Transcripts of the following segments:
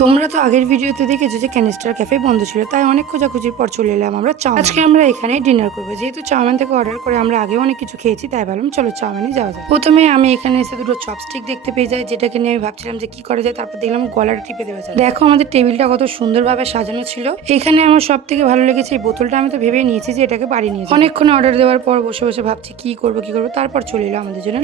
তোমরা তো আগের ভিডিওতে দেখেছো যে ক্যানিস্টার ক্যাফে বন্ধ ছিল, তাই অনেক খোঁজাখুঁজির পর চলে এলাম আমরা চাউমিন। আজকে আমরা এখানে ডিনার করবো, যেহেতু চাউমিন থেকে অর্ডার করে আমরা আগে অনেক কিছু খেয়েছি, তাই ভাবলাম চলো চাউমিনে যাওয়া যায়। প্রথমে আমি এখানে এসে দুটো চপস্টিক দেখতে পেয়ে যাই, যেটাকে নিয়ে আমি ভাবছিলাম যে কি করা যায়। তারপর দেখলাম গলাটা টিপে দেওয়া যায়। দেখো আমাদের টেবিলটা কত সুন্দরভাবে সাজানো ছিল। এখানে আমার সব থেকে ভালো লেগেছে এই বোতলটা। আমি তো ভেবে নিয়েছি যে এটাকে বাড়ি নিয়ে যাবো। অনেকক্ষণ অর্ডার দেওয়ার পর বসে বসে ভাবছি কি করবো। তারপর চলে এলো আমাদের জন্য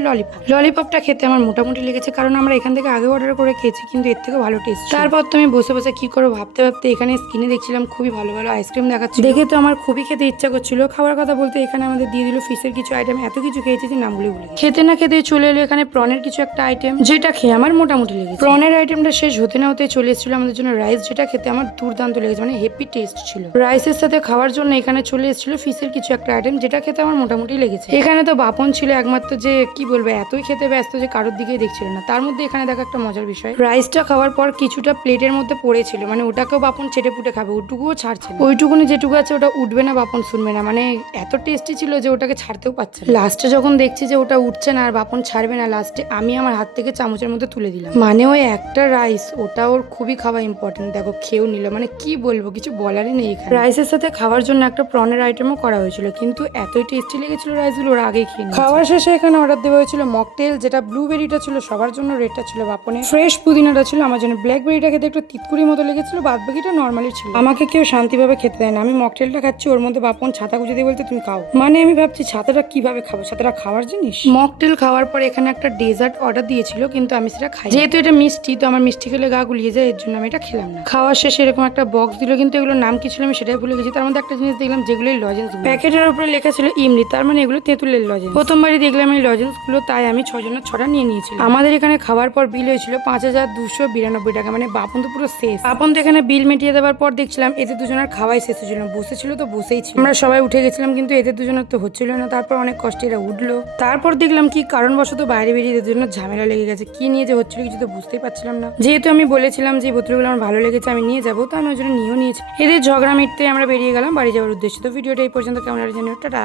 ললিপপটা খেতে আমার মোটামুটি লেগেছে, কারণ আমরা এখান থেকে আগে অর্ডার করে খেয়েছি, কিন্তু এর থেকে ভালো টেস্ট। তারপর তো আমি বসে বসে কি করবো ভাবতে ভাবতে এখানে স্ক্রিনে দেখছিলাম খুবই ভালো ভালো আইসক্রিম দেখাচ্ছিল। দেখে তো আমার খুবই খেতে ইচ্ছা করছিল। খাবার কথা বলতে এখানে আমাদের দিয়ে দিল ফিশের কিছু আইটেম। এত কিছু খেয়েছি যে নামগুলি ভুলে গেছি। খেতে না খেতে চলে এলো এখানে প্রনের কিছু একটা আইটেম, যেটা খেয়ে আমার মোটামুটি লেগেছে। প্রনের আইটেমটা শেষ হতে না হতে চলে এসেছিল আমাদের জন্য রাইস, যেটা খেতে আমার দুর্দান্ত লেগেছে, মানে হেপি টেস্ট ছিল। রাইসের সাথে খাওয়ার জন্য এখানে চলে এসেছিল ফিশের কিছু একটা আইটেম, যেটা খেতে আমার মোটামুটি লেগেছে। এখানে তো বাপন ছিল একমাত্র, যে কি বলবো এতই খেতে ব্যস্ত যে কারোর দিকেই দেখছিল না। তার মধ্যে এখানে দেখা একটা মজার বিষয়, রাইসটা খাওয়ার পর কিছুটা প্লেটের মধ্যে পড়েছিল, মানে ওটাকেও বাপন চেটে পুটে খাবে, ওটুকুও ছাড়ছে না। ওইটুকুনি যেটুকু আছে ওটা উঠবে না, বাপন শুনবে না, মানে এত টেস্টি ছিল যে ওটাকে ছাড়তেও পারছে না। লাস্টে যখন দেখছি যে ওটা উঠছে না আর বাপন ছাড়বে না, লাস্টে আমি আমার হাত থেকে চামচের মধ্যে তুলে দিলাম। মানে ওই একটা রাইস, ওটা ওর খুবই খাওয়া ইম্পর্টেন্ট। দেখো খেয়েও নিল, মানে কি বলবো, কিছু বলারই নেই। এখানে রাইসের সাথে খাওয়ার জন্য একটা প্রনের আইটেমও করা হয়েছিল, কিন্তু এতই টেস্টি লেগেছিল রাইসগুলো, ওরা আগেই খেয়ে নিয়েছে। খাওয়ার শেষে এখানে অর্ডার দেওয়া হয়েছিল মকটেল, যেটা ব্লুবেরিটা ছিল সবার জন্য, রেডটা ছিল বাপনের, ফ্রেশ পুদিনাটা ছিল আমার জন্য, ব্ল্যাকবেরিটা খেতে একটু তিতকুড়ির মতো লেগেছিল, বাদ বাকিটা নর্মালি ছিল। আমাকে কেউ শান্তিভাবে খেতে দেয় না। আমি মকটেলটা খাচ্ছি, ওর মধ্যে বাপন ছাতা গুঁজে দিয়ে বলতে তুমি খাও। মানে আমি ভাবছি ছাতাটা কিভাবে খাবো, ছাতাটা খাওয়ার জিনিস। মকটেল খাওয়ার পর এখানে একটা ডেজার্ট অর্ডার দিয়েছিল, কিন্তু আমি সেটা খাই, যেহেতু এটা মিষ্টি, তো আমার মিষ্টি খেলে গা গুলিয়ে যায়, এর জন্য আমি এটা খেলাম না। খাওয়ার শেষে এরকম একটা বক্স দিল, কিন্তু এগুলোর নাম কি ছিল আমি সেটাই ভুলে গেছি। তার মধ্যে একটা জিনিস দেখলাম, যেগুলো লজেন্স, প্যাকেটের উপরে লেখা ছিল ইমলি, তার মানে এগুলো তেঁতুলের লজেন্স। প্রথমবারই দেখলাম এই লজেন্স গুলো, তাই আমি 6 জনের 6টা নিয়ে নিয়েছিলাম। আমাদের এখানে খাওয়ার পর বিল হয়েছিল 5292 টাকা, মানে বাপন তো পুরো শেষ। বাপন তো এখানে বিল মিটিয়ে দেওয়ার পর দেখছিলাম এদের দুজনের খাওয়াই শেষ হয়েছিল, বসেছিল তো বসেই ছিল। আমরা সবাই উঠে গেছিলাম, কিন্তু এদের দুজনের তো হচ্ছিল না। তারপর অনেক কষ্টে এরা উঠলো। তারপর দেখলাম কি কারণবশত বাইরে বেরিয়ে এদের জন্য ঝামেলা লেগে গেছে। কি নিয়ে যে হচ্ছিল কিছু তো বুঝতেই পারছিলাম না। যেহেতু আমি বলেছিলাম যে বোতলগুলো আমার ভালো লেগেছে আমি নিয়ে যাবো, তো আমি ওই জন্য নিয়েও নিয়েছি। এদের ঝগড়া মিটতে আমরা বেরিয়ে গেলাম বাড়ি যাওয়ার উদ্দেশ্যে। তো ভিডিওটা এই পর্যন্ত কেমন লাগে জানিও, টাটা।